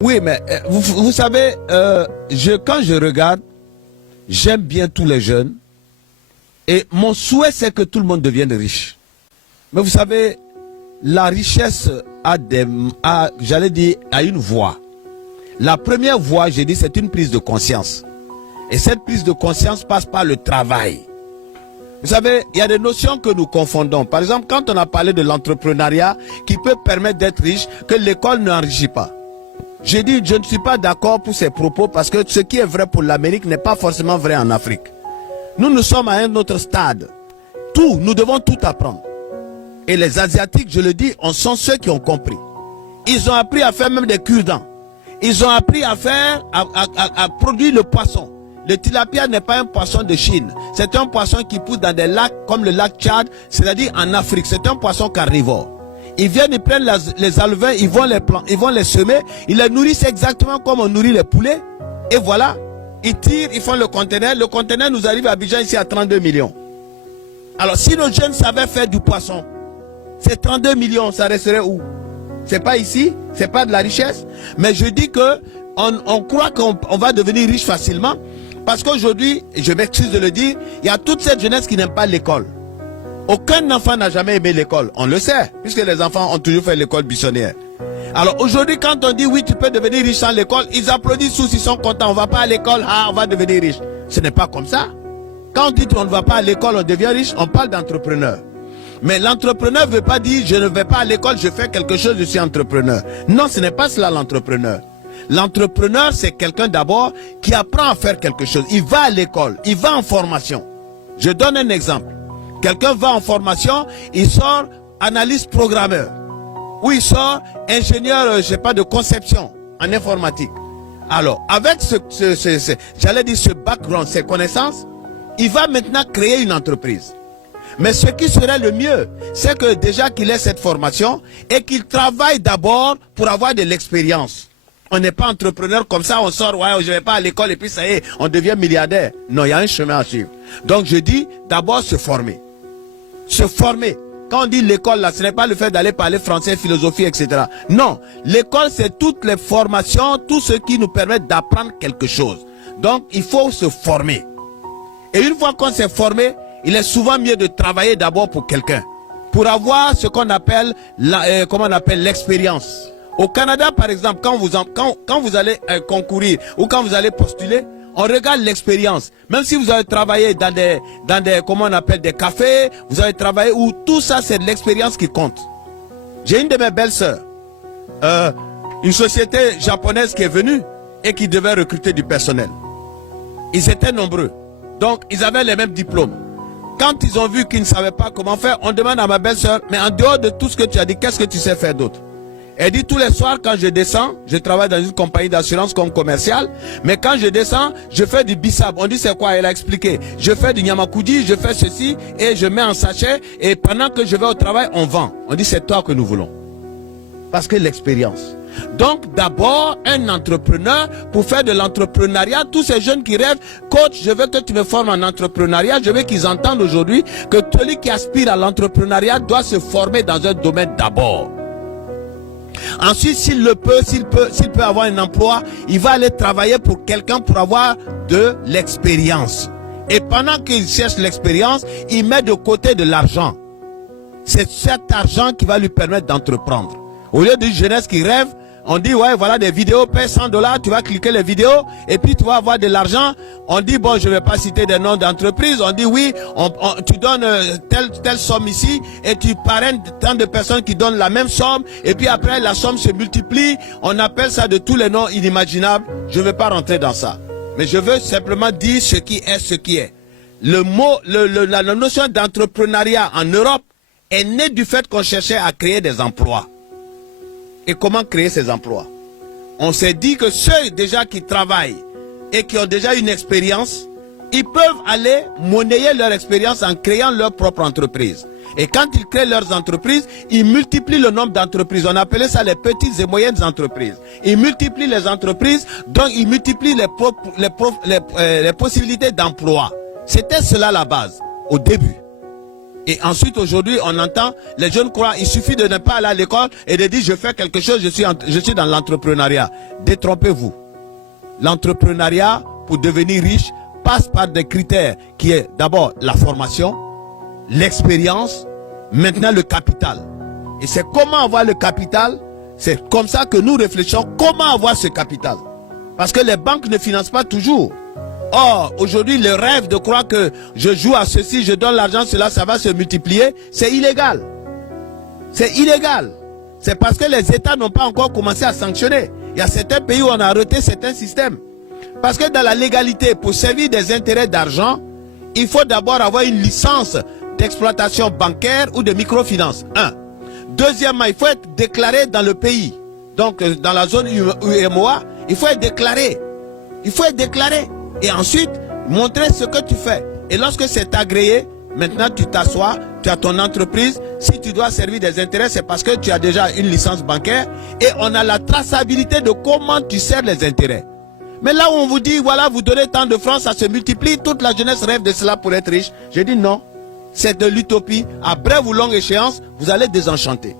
Oui, mais vous savez, quand je regarde, j'aime bien tous les jeunes. Et mon souhait, c'est que tout le monde devienne riche. Mais vous savez, la richesse j'allais dire, a une voie. La première voie, j'ai dit, c'est une prise de conscience. Et cette prise de conscience passe par le travail. Vous savez, il y a des notions que nous confondons. Par exemple, quand on a parlé de l'entrepreneuriat qui peut permettre d'être riche, que l'école n'enrichit pas. J'ai dit, je ne suis pas d'accord pour ces propos parce que ce qui est vrai pour l'Amérique n'est pas forcément vrai en Afrique. Nous sommes à un autre stade. Nous devons tout apprendre. Et les Asiatiques, je le dis, sont ceux qui ont compris. Ils ont appris à faire même des cure-dents. Ils ont appris à produire le poisson. Le tilapia n'est pas un poisson de Chine. C'est un poisson qui pousse dans des lacs comme le lac Tchad, c'est-à-dire en Afrique. C'est un poisson carnivore. Ils viennent, ils prennent les alevins, ils vont les semer, ils les nourrissent exactement comme on nourrit les poulets. Et voilà, ils tirent, ils font le conteneur. Le conteneur nous arrive à Abidjan ici à 32 millions. Alors si nos jeunes savaient faire du poisson, ces 32 millions, ça resterait où? C'est pas ici, c'est pas de la richesse. Mais je dis que on croit qu'on va devenir riche facilement. Parce qu'aujourd'hui, je m'excuse de le dire, il y a toute cette jeunesse qui n'aime pas l'école. Aucun enfant n'a jamais aimé l'école, on le sait, puisque les enfants ont toujours fait l'école buissonnière. Alors aujourd'hui, quand on dit oui, tu peux devenir riche sans l'école, ils applaudissent tous, ils sont contents, on va pas à l'école, on va devenir riche. Ce n'est pas comme ça. Quand on dit qu'on ne va pas à l'école, on devient riche, on parle d'entrepreneur. Mais l'entrepreneur ne veut pas dire je ne vais pas à l'école, je fais quelque chose, je suis entrepreneur. Non, ce n'est pas cela l'entrepreneur. L'entrepreneur, c'est quelqu'un d'abord qui apprend à faire quelque chose. Il va à l'école, il va en formation. Je donne un exemple. Quelqu'un va en formation, il sort analyste programmeur. Ou il sort ingénieur, je sais pas, de conception en informatique. Alors, avec j'allais dire ce background, ces connaissances, il va maintenant créer une entreprise. Mais ce qui serait le mieux, c'est que déjà qu'il ait cette formation et qu'il travaille d'abord pour avoir de l'expérience. On n'est pas entrepreneur comme ça, on sort, ouais, je vais pas à l'école et puis ça y est, on devient milliardaire. Non, il y a un chemin à suivre. Donc je dis, d'abord se former. Se former. Quand on dit l'école, là, ce n'est pas le fait d'aller parler français, philosophie, etc. Non, l'école, c'est toutes les formations, tout ce qui nous permet d'apprendre quelque chose. Donc, il faut se former. Et une fois qu'on s'est formé, il est souvent mieux de travailler d'abord pour quelqu'un. Pour avoir ce qu'on appelle, l'expérience. Au Canada, par exemple, quand vous allez concourir ou quand vous allez postuler, on regarde l'expérience. Même si vous avez travaillé dans des cafés, vous avez travaillé où tout ça, c'est de l'expérience qui compte. J'ai une de mes belles-sœurs, une société japonaise qui est venue et qui devait recruter du personnel. Ils étaient nombreux. Donc, ils avaient les mêmes diplômes. Quand ils ont vu qu'ils ne savaient pas comment faire, on demande à ma belle-sœur, mais en dehors de tout ce que tu as dit, qu'est-ce que tu sais faire d'autre? Elle dit tous les soirs quand je descends, je travaille dans une compagnie d'assurance comme commercial, mais quand je descends, je fais du bissap. On dit c'est quoi? Elle a expliqué. Je fais du nyamakoudi, je fais ceci et je mets en sachet et pendant que je vais au travail, on vend. On dit c'est toi que nous voulons. Parce que l'expérience. Donc d'abord, un entrepreneur, pour faire de l'entrepreneuriat, tous ces jeunes qui rêvent, coach, je veux que tu me formes en entrepreneuriat, je veux qu'ils entendent aujourd'hui que celui qui aspire à l'entrepreneuriat doit se former dans un domaine d'abord. Ensuite, s'il peut avoir un emploi, il va aller travailler pour quelqu'un pour avoir de l'expérience. Et pendant qu'il cherche l'expérience, il met de côté de l'argent. C'est cet argent qui va lui permettre d'entreprendre. Au lieu d'une jeunesse qui rêve, on dit, ouais, voilà des vidéos, paie $100, tu vas cliquer les vidéos, et puis tu vas avoir de l'argent. On dit, bon, je ne vais pas citer des noms d'entreprises. On dit, oui, tu donnes telle somme ici, et tu parraines tant de personnes qui donnent la même somme, et puis après, la somme se multiplie. On appelle ça de tous les noms inimaginables. Je ne vais pas rentrer dans ça. Mais je veux simplement dire ce qui est ce qui est. La notion d'entrepreneuriat en Europe est née du fait qu'on cherchait à créer des emplois. Et comment créer ces emplois? On s'est dit que ceux déjà qui travaillent et qui ont déjà une expérience, ils peuvent aller monnayer leur expérience en créant leur propre entreprise. Et quand ils créent leurs entreprises, ils multiplient le nombre d'entreprises. On appelait ça les petites et moyennes entreprises. Ils multiplient les entreprises, donc ils multiplient les possibilités d'emploi. C'était cela la base, au début. Et ensuite, aujourd'hui, on entend, les jeunes croient, il suffit de ne pas aller à l'école et de dire, je fais quelque chose, je suis dans l'entrepreneuriat. Détrompez-vous. L'entrepreneuriat, pour devenir riche, passe par des critères qui est d'abord la formation, l'expérience, maintenant le capital. Et c'est comment avoir le capital, c'est comme ça que nous réfléchissons, comment avoir ce capital. Parce que les banques ne financent pas toujours. Or, aujourd'hui, le rêve de croire que je joue à ceci, je donne l'argent, cela, ça va se multiplier, c'est illégal. C'est illégal. C'est parce que les États n'ont pas encore commencé à sanctionner. Il y a certains pays où on a arrêté certains systèmes. Parce que dans la légalité, pour servir des intérêts d'argent, il faut d'abord avoir une licence d'exploitation bancaire ou de microfinance. Un. Deuxièmement, il faut être déclaré dans le pays. Donc, dans la zone UEMOA, il faut être déclaré. Il faut être déclaré. Et ensuite, montrer ce que tu fais. Et lorsque c'est agréé, maintenant tu t'assois, tu as ton entreprise. Si tu dois servir des intérêts, c'est parce que tu as déjà une licence bancaire. Et on a la traçabilité de comment tu sers les intérêts. Mais là où on vous dit, voilà, vous donnez tant de francs, ça se multiplie, toute la jeunesse rêve de cela pour être riche. Je dis non, c'est de l'utopie. À brève ou longue échéance, vous allez désenchanter.